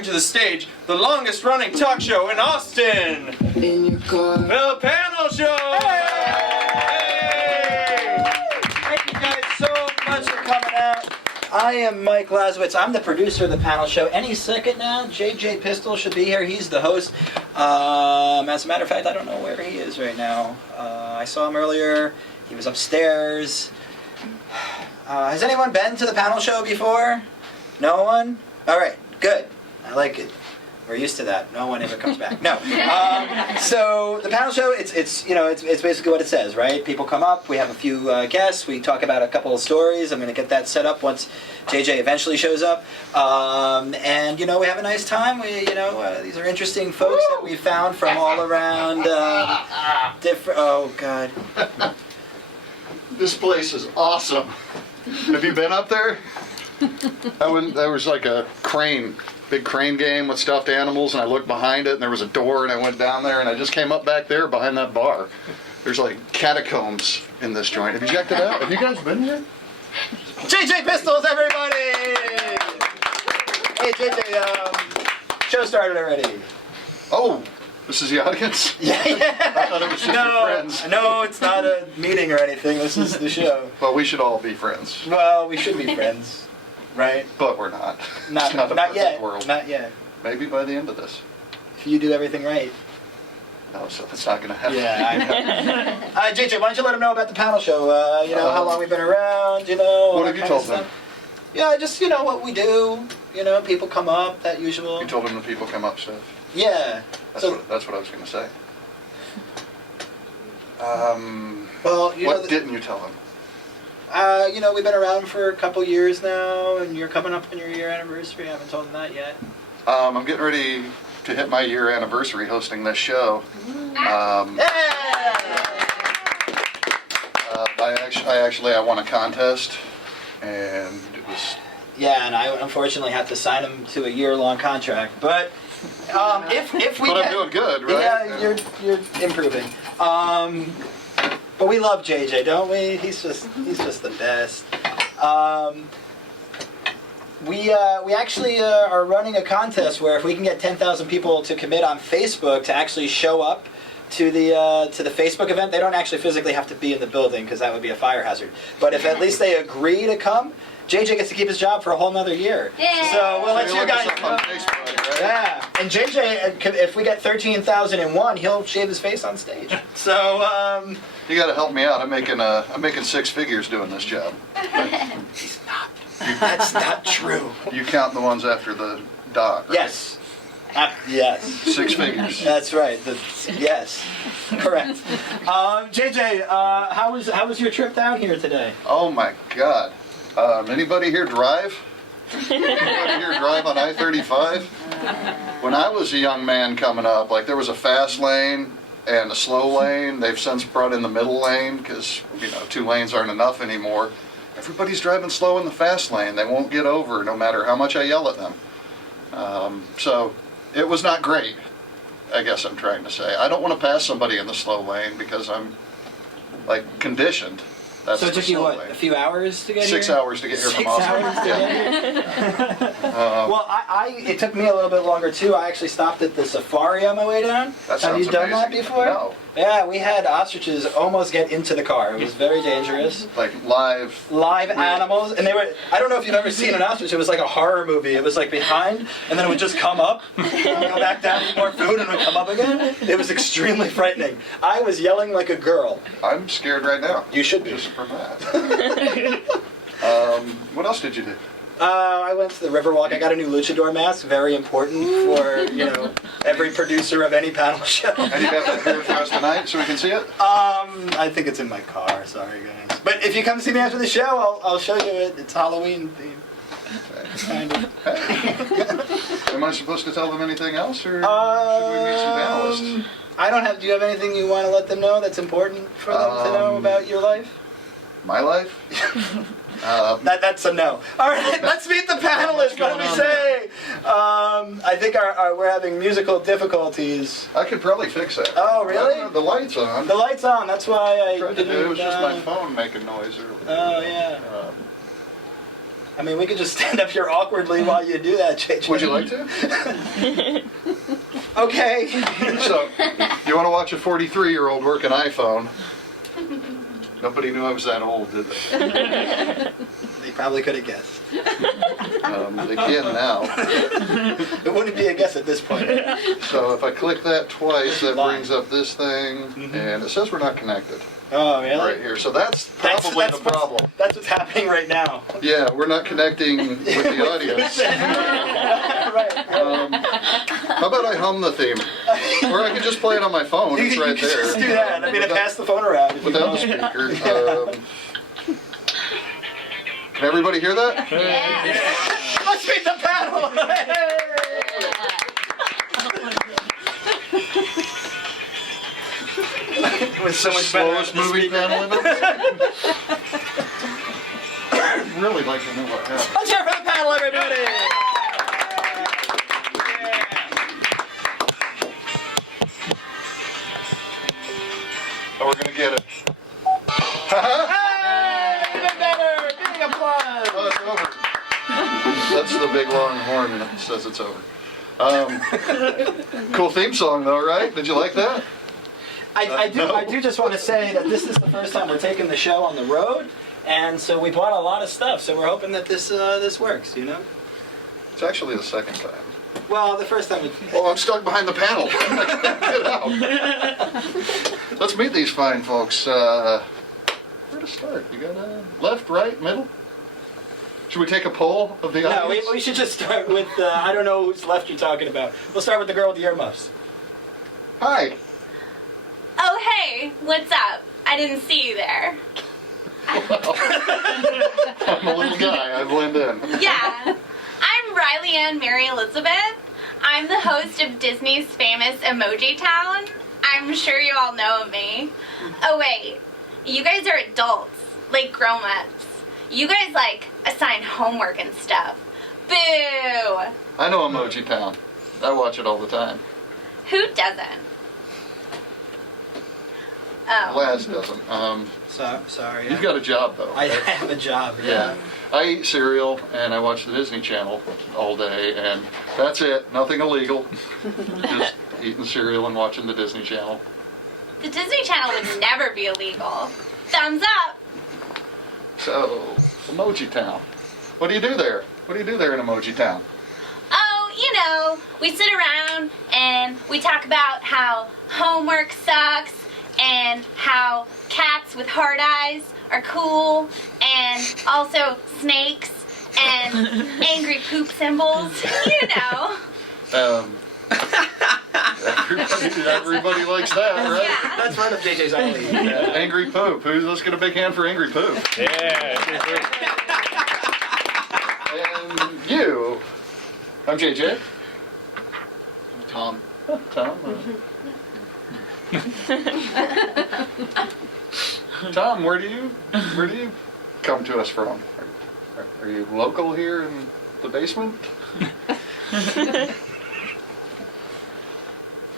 To the stage, the longest running talk show in Austin, In your car. The Panel Show! Hey! Thank you guys so much for coming out. I am Mike Lazowitz. I'm the producer of The Panel Show. Any second now, JJ Pistol should be here. He's the host. As a matter of fact, I don't know where he is right now. I saw him earlier. He was upstairs. Has anyone been to The Panel Show before? No one? All right, good. I like it. We're used to that. No one ever comes back. No. So the panel show, it's basically what it says, right? People come up. We have a few guests. We talk about a couple of stories. I'm going to get that set up once JJ eventually shows up. And we have a nice time. These are interesting folks that we found from all around different. Oh God. This place is awesome. Have you been up there? There was like a big crane game with stuffed animals, and I looked behind it, and there was a door, and I went down there, and I just came up back there behind that bar. There's like catacombs in this joint. Have you checked it out? Have you guys been here? JJ Pistols, everybody! Hey, JJ, show started already. Oh, this is the audience? Yeah. I thought it was just your friends. No, it's not a meeting or anything. This is the show. Well, we should all be friends. Well, we should be friends. Right? But we're not. Not It's not a not perfect yet. world. Not yet. Maybe by the end of this. If you do everything right. No, so that's not going to happen. Yeah, I know. JJ, why don't you let them know about the panel show? How long we've been around, What have you told them? Yeah, just, what we do. People come up, that usual. You told them the people come up stuff? Yeah. That's what I was going to say. Well, what didn't you tell them? We've been around for a couple years now, and you're coming up on your year anniversary. I haven't told them that yet. I'm getting ready to hit my year anniversary hosting this show. I won a contest, and it was. Yeah, and I unfortunately had to sign him to a year-long contract. But if we But I'm doing good, right? Yeah, you're improving. But we love JJ, don't we? He's just the best. We actually are running a contest where if we can get 10,000 people to commit on Facebook to actually show up to the Facebook event, they don't actually physically have to be in the building because that would be a fire hazard. But if at least they agree to come, JJ gets to keep his job for a whole nother year. Yay! So we'll let you guys know. On Facebook, right? Yeah, and JJ, if we get 13,001, he'll shave his face on stage. So You got to help me out. I'm making six figures doing this job. he's not. That's not true. You count the ones after the dot, right? Yes. Yes. Six figures. That's right. Yes. Correct. JJ, how was your trip down here today? Oh my God. Anybody here drive? Anybody here drive on I-35? When I was a young man coming up, there was a fast lane and a slow lane. They've since brought in the middle lane because, 2 lanes aren't enough anymore. Everybody's driving slow in the fast lane. They won't get over no matter how much I yell at them. So it was not great, I guess I'm trying to say. I don't want to pass somebody in the slow lane because I'm conditioned. That's So it took you, slow what, lane. a few hours to get 6 here? hours to get here 6 from Austin. hours to Yeah. get here? Well, it took me a little bit longer too. I actually stopped at the safari on my way down. That Have you sounds done that amazing. before? No. Yeah, we had ostriches almost get into the car. It was very dangerous. Live. Live animals, and I don't know if you've ever seen an ostrich. It was like a horror movie. It was behind, and then it would just come up, go back down, eat more food, and it would come up again. It was extremely frightening. I was yelling like a girl. I'm scared right now. You should be. Just from that. What else did you do? I went to the Riverwalk. I got a new luchador mask. Very important for, every producer of any panel show. And you got that here for us tonight so we can see it? I think it's in my car. Sorry, guys. But if you come see me after the show, I'll show you it. It's Halloween themed. Kind of. Am I supposed to tell them anything else, or should we meet some panelists? I don't have. Do you have anything you want to let them know that's important for them to know about your life? My life? That's a no. All right, let's meet the panelists. What do we say? I think we're having musical difficulties. I could probably fix that. Oh, really? The light's on. The light's on. That's why I Tried to didn't. do. It was just my phone making noise earlier. Oh yeah. I mean, we could just stand up here awkwardly while you do that, JJ. Would you like to? Okay. So, you want to watch a 43-year-old work an iPhone? Nobody knew I was that old, did they? They probably could have guessed. They can now. It wouldn't be a guess at this point. So if I click that twice, that Line. brings up this thing, and it says we're not connected Oh, really? right here. So that's probably the problem. That's what's happening right now. Yeah, we're not connecting with the audience. Right. How about I hum the theme? Or I could just play it on my phone. It's You right could there. just do that. I mean, pass the phone around. If you Without the want. speaker. Can everybody hear that? Let's meet the panel! It was so much better. Slowest moving panel in it. I'd really like to know what happened. Let's hear it for the panel, everybody! Oh, we're gonna get it. Hey! Even better! Big applause! Oh, it's over. That's the big long horn that says it's over. Cool theme song though, right? Did you like that? I No. do just want to say that this is the first time we're taking the show on the road, and so we bought a lot of stuff. So we're hoping that this works. You know. It's actually the second time. Well, the first time. Oh, I'm stuck behind the panel. I can't get out. Let's meet these fine folks. Where to start? You got left, right, middle? Should we take a poll of the No, audience? we should just start with. I don't know whose left you're talking about. We'll start with the girl with the earmuffs. Hi. Oh, hey, what's up? I didn't see you there. I'm a little guy. I blend in. Yeah, I'm Riley Ann Mary Elizabeth. I'm the host of Disney's famous Emoji Town. I'm sure you all know of me. Oh, wait, you guys are adults, like grown-ups. You guys, like, assign homework and stuff. Boo! I know Emoji Town. I watch it all the time. Who doesn't? Oh. Laz doesn't. Sorry. You've got a job though. I right? have a job. Yeah. I eat cereal and I watch the Disney Channel all day, and that's it. Nothing illegal. Just eating cereal and watching the Disney Channel. The Disney Channel would never be illegal. Thumbs up! So, Emoji Town. What do you do there? What do you do there in Emoji Town? Oh, you know, we sit around and we talk about how homework sucks and how cats with hard eyes are cool and also snakes and angry poop symbols, you know. Everybody likes that, right? Yeah. That's right up JJ's alley. Angry poop. Let's get a big hand for angry poop. Yeah. And you. I'm JJ. Tom. Tom. Tom, where do you come to us from? Are you local here in the basement?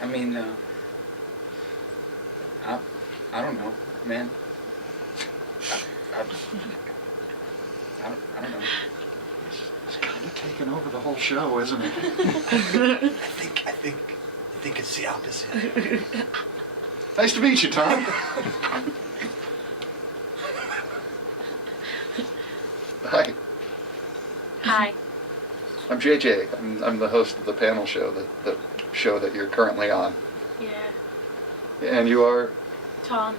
I mean, I don't know, man. I don't know. It's kind of taking over the whole show, isn't it? I think it's the opposite. Nice to meet you, Tom. Hi, Hi. I'm JJ. I'm the host of the panel show, the show that you're currently on. Yeah. And you are Tom.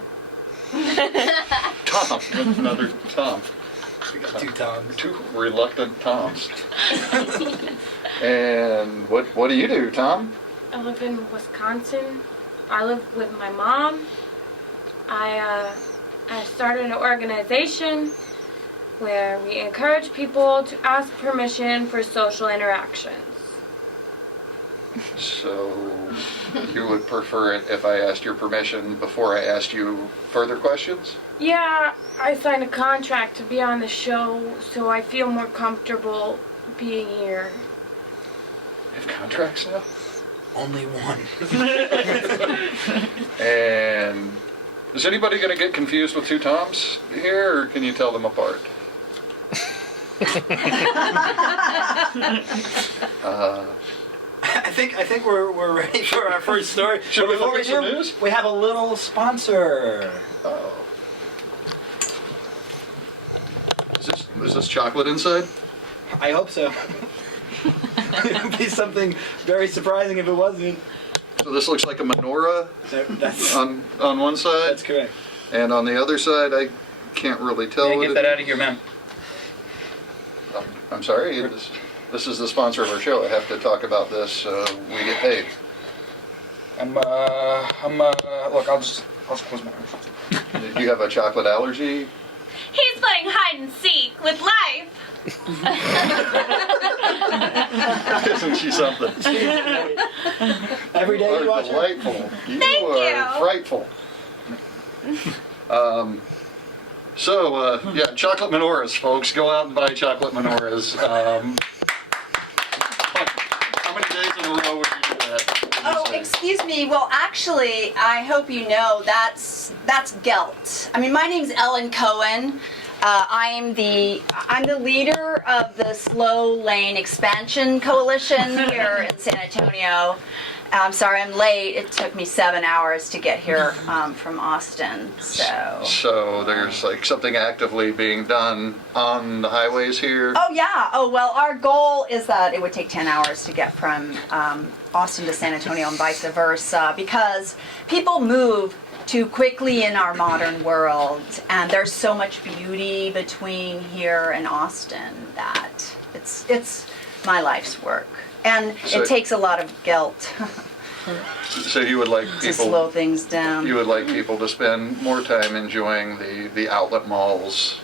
Tom. Another Tom. We got two Toms. Two reluctant Toms. And what do you do, Tom? I live in Wisconsin. I live with my mom. I started an organization where we encourage people to ask permission for social interactions. So you would prefer it if I asked your permission before I asked you further questions? Yeah, I signed a contract to be on the show, so I feel more comfortable being here. You have contracts now? Only one. And is anybody going to get confused with two Toms here, or can you tell them apart? I think we're ready for our first story. Should But we before look at some do, news? we have a little sponsor. Oh. Is this chocolate inside? I hope so. It would be something very surprising if it wasn't. So this looks like a menorah So that's on one side, that's correct. and on the other side, I can't really tell. Yeah, what get it- that out of here, man. I'm sorry. This is the sponsor of our show. I have to talk about this so we get paid. Look, I'll just close my eyes. Do you have a chocolate allergy? He's playing hide and seek with life. Isn't she something? Every day You you are watch it. delightful. You Thank are you. frightful. Yeah, chocolate menorahs, folks. Go out and buy chocolate menorahs. How many days in a row would you do that? Would you Oh, say? excuse me. Well, actually, I hope you know that's Gelt. I mean, my name's Ellen Cohen. I'm the leader of the Slow Lane Expansion Coalition here in San Antonio. I'm sorry I'm late. It took me 7 hours to get here from Austin. So there's like something actively being done on the highways here. Oh yeah. Oh well, our goal is that it would take 10 hours to get from Austin to San Antonio and vice versa because people move too quickly in our modern world, and there's so much beauty between here and Austin that it's my life's work, and So- it takes a lot of guilt So you would like to slow people, things down. you would like people to spend more time enjoying the outlet malls.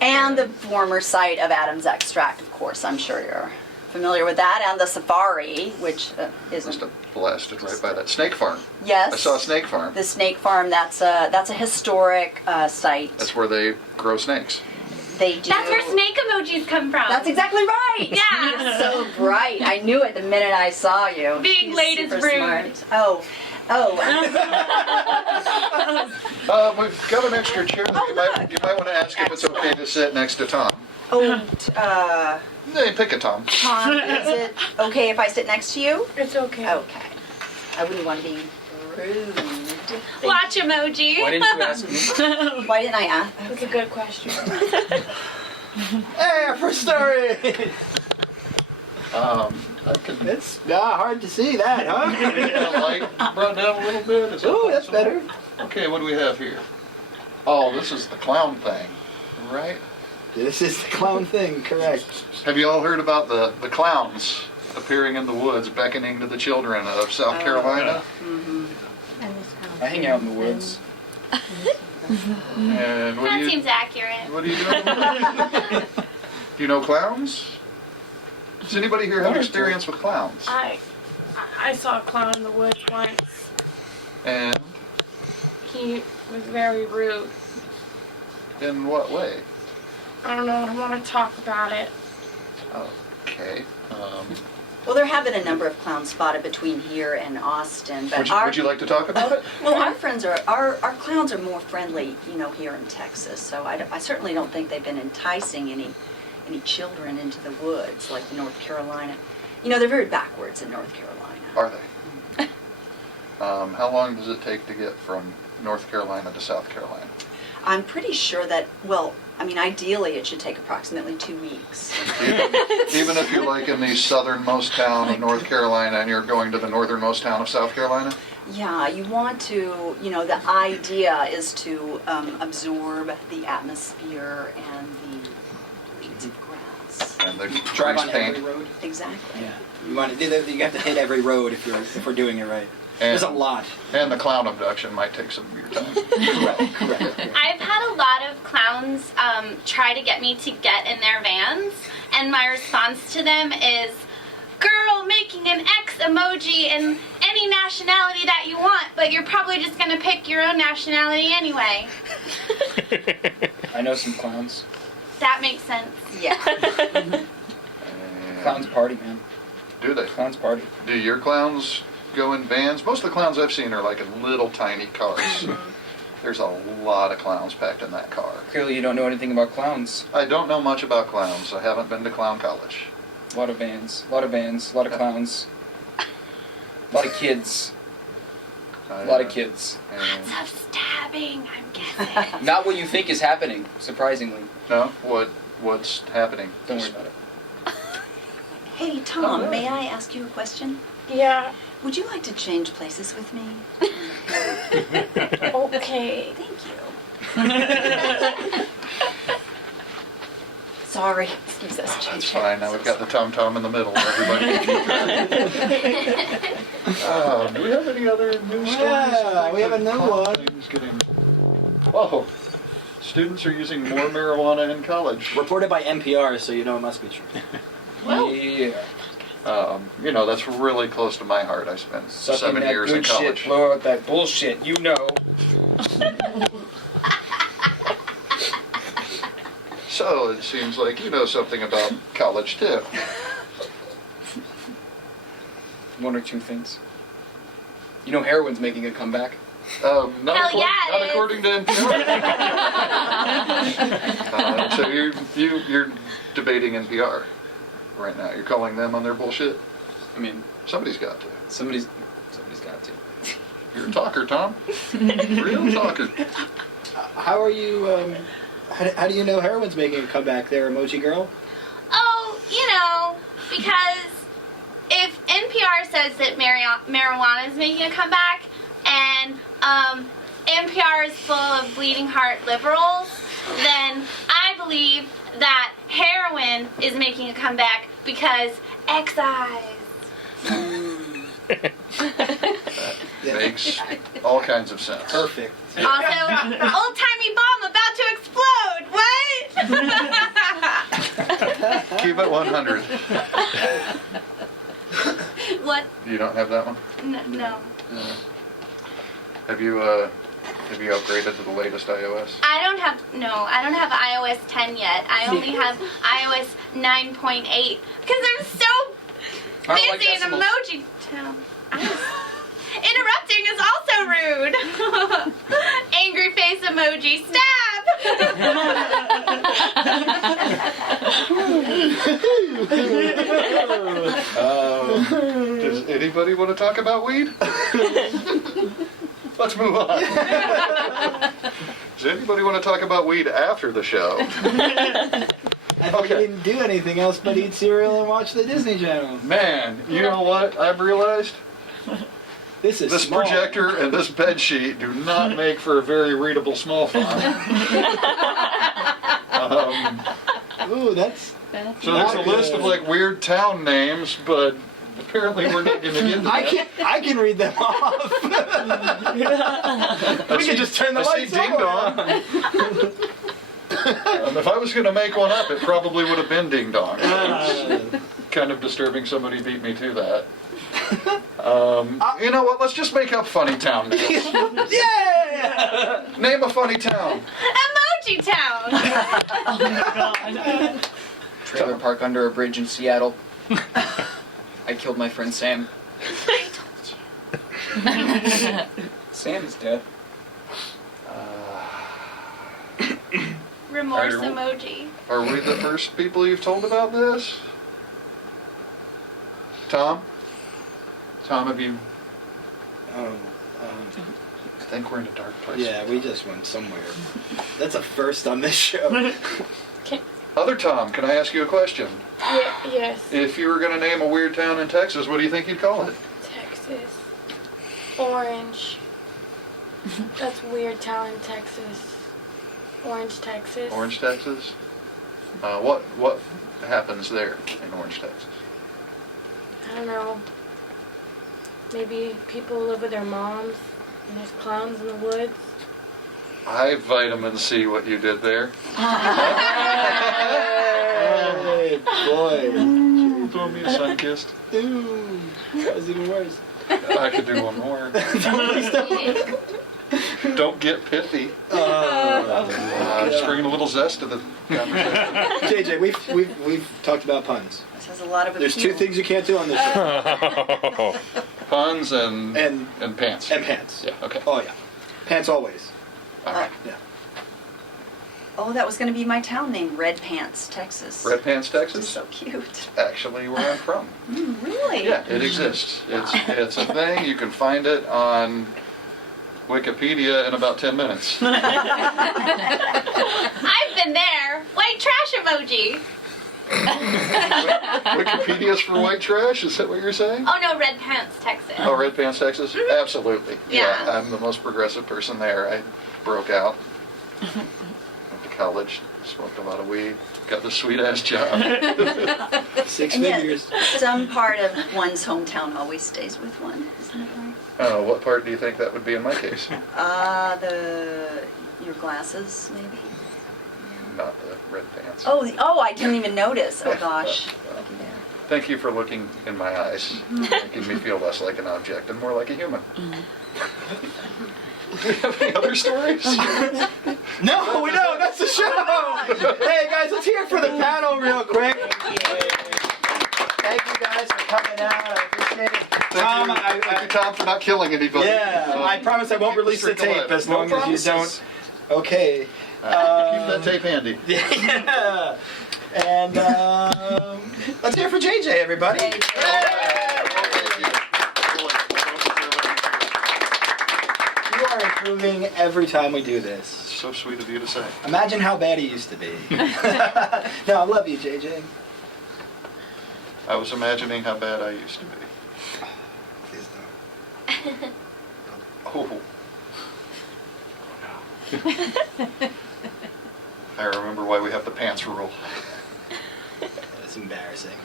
And the former site of Adam's Extract, of course. I'm sure you're familiar with that, and the Safari, which Must isn't. have blasted right by that snake farm. Yes. I saw a snake farm. The Snake Farm. That's a historic site. That's where they grow snakes. They do. That's where snake emojis come from. That's exactly right. Yeah. You're so bright. I knew it the minute I saw you. Being She's late is super rude. smart. Oh. We've got an extra chair. Oh, You look. might want to ask if it's okay to sit next to Tom. Oh, Hey, pick a Tom. Tom, is it okay if I sit next to you? It's okay. Okay. I wouldn't want to be rude. Watch emoji. Why didn't you ask me? Why didn't I ask? That's a good question. Hey, our first story. It's hard to see that, huh? The light brought down a little bit. Is that Oh, that's possible? better. Okay, what do we have here? Oh, this is the clown thing, right? This is the clown thing, correct? Have you all heard about the clowns appearing in the woods, beckoning to the children of South Carolina? I hang out in the woods. And what That do you seems accurate. what are you doing? Do you know clowns? Does anybody here have experience with clowns? I saw a clown in the woods once. And He was very rude. in what way? I don't know. I want to talk about it. Okay. Well, there have been a number of clowns spotted between here and Austin, but Would you like to talk about it? well, our friends are our clowns are more friendly, here in Texas. So I certainly don't think they've been enticing any children into the woods like North Carolina. They're very backwards in North Carolina. Are they? How long does it take to get from North Carolina to South Carolina? I'm pretty sure that ideally it should take approximately 2 weeks. Even if you're like in the southernmost town of North Carolina and you're going to the northernmost town of South Carolina? Yeah, you want to, the idea is to absorb the atmosphere and the blades of grass. And the Drive grease on paint. every road. Exactly. Yeah. You have to hit every road if we're doing it right. There's a lot. And the clown abduction might take some of your time. Correct. I've had a lot of clowns try to get me to get in their vans, and my response to them is, girl, making an X emoji in any nationality that you want, but you're probably just going to pick your own nationality anyway. I know some clowns. That makes sense. Yeah. And Clowns party, man. do they? Clowns party. Do your clowns go in vans? Most of the clowns I've seen are like in little tiny cars. There's a lot of clowns packed in that car. Clearly, you don't know anything about clowns. I don't know much about clowns. I haven't been to clown college. A lot of vans, a lot of clowns, a lot of kids, a lot of kids. Lots of stabbing, I'm guessing. Not what you think is happening, surprisingly. No? What's happening? Don't worry about it. Hey, Tom, may I ask you a question? Yeah, Would you like to change places with me? okay. Thank you. Sorry. Excuse us. That's fine. Now we've got the tom-tom in the middle. Everybody can keep track. Do we have any other news stories? Yeah, we have a new one. Things getting... Whoa. Students are using more marijuana in college. Reported by NPR, so you know it must be true. Yeah. You know, that's really close to my heart. I spent Sucking 7 that years in good college. shit, blow out that bullshit, you know. So it seems like you know something about college too. One or two things. You know heroin's making a comeback. Not, Hell yeah, not it is. according to NPR. So you're debating NPR right now. You're calling them on their bullshit. I mean, Somebody's got to. somebody's got to. You're a talker, Tom. Real talker. How are you, how do you know heroin's making a comeback there, Emoji Girl? Oh, you know, because if NPR says that marijuana is making a comeback, and NPR is full of bleeding heart liberals, then I believe that heroin is making a comeback because excise. Makes all kinds of sense. Perfect. Also, old-timey bomb about to explode. What? Keep it 100. What? You don't have that one? No. Have you upgraded to the latest iOS? I don't have iOS 10 yet. I only have iOS 9.8 because I'm so I don't like busy in decimals. Emoji Town. Interrupting is also rude. Angry face emoji. Stab. Does anybody want to talk about weed? Let's move on. Does anybody want to talk about weed after the show? I thought you didn't do anything else but eat cereal and watch the Disney Channel. Man, you know what I've realized? This is This small. projector and this bed sheet do not make for a very readable small font. Ooh, that's... So there's a list of like weird town names, but apparently we're not going to get into that. I can read them off. We can just turn the lights Ding on. Dong. If I was going to make one up, it probably would have been Ding Dong. It's kind of disturbing somebody beat me to that. You know what? Let's just make up funny town names. Yeah! Name a funny town. Emoji Town. Trailer park under a bridge in Seattle. I killed my friend Sam. Sam is dead. Remorse Alright, emoji. Are we the first people you've told about this? Tom? Tom, have you... Oh, I think we're in a dark place. yeah, we just went somewhere. That's a first on this show. Other Tom, can I ask you a question? Yes. If you were going to name a weird town in Texas, what do you think you'd call it? Texas. Orange. That's a weird town in Texas. Orange, Texas. Orange, Texas? What happens there in Orange, Texas? I don't know. Maybe people live with their moms and there's clowns in the woods. I vitamin C what you did there. Hey, boy. Throw me a sun-kissed. Ooh, that was even worse. I could do one more. Don't get pithy. Just bring a little zest to the conversation. JJ, we've talked about puns. This has a lot of There's two appeal. things you can't do on this show. Puns and And pants. pants. Yeah, okay. Oh yeah. Pants always. All right. Oh, that was going to be my town name, Red Pants, Texas. Red Pants, It's Texas? so cute. Actually, where I'm from. Really? Yeah, it exists. It's a thing. You can find it on Wikipedia in about 10 minutes. I've been there. White trash emoji. Wikipedia's for white trash? Is that what you're saying? Oh no, Red Pants, Texas. Oh, Red Pants, Texas? Absolutely. Yeah. I'm the most progressive person there. I broke out. Went to college, smoked a lot of weed, got the sweet-ass job. 6 And yet, figures. some part of one's hometown always stays with one, isn't it right? Oh, what part do you think that would be in my case? Your glasses, maybe? Not the red pants. Oh, I didn't even notice. Oh, gosh. Thank you for looking in my eyes, making me feel less like an object and more like a human. Do we have any other stories? No, we don't. That's the show. Hey, guys, let's hear it for the panel real quick. Thank you guys for coming out. I appreciate it. Tom, thank you, Tom, for not killing anybody. Yeah, I promise I won't release the tape as long as you don't. Okay. Keep that tape handy. Yeah. And let's hear it for JJ, everybody. Hey, You are improving every time we do this. So sweet of you to say. Imagine how bad he used to be. No, I love you, JJ. I was imagining how bad I used to be. Please don't. Oh. I remember why we have the pants rule. That's embarrassing.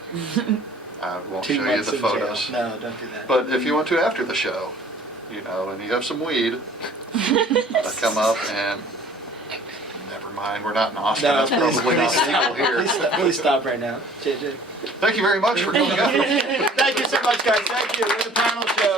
I won't 2 show you months the in jail. photos. No, don't do that. But if you want to after the show, you know, and you have some weed, I come up and never mind, we're not in Austin. No, That's probably not legal here. Please stop right now, JJ. Thank you very much for coming out. Thank you so much, guys. Thank you. We're the panel show.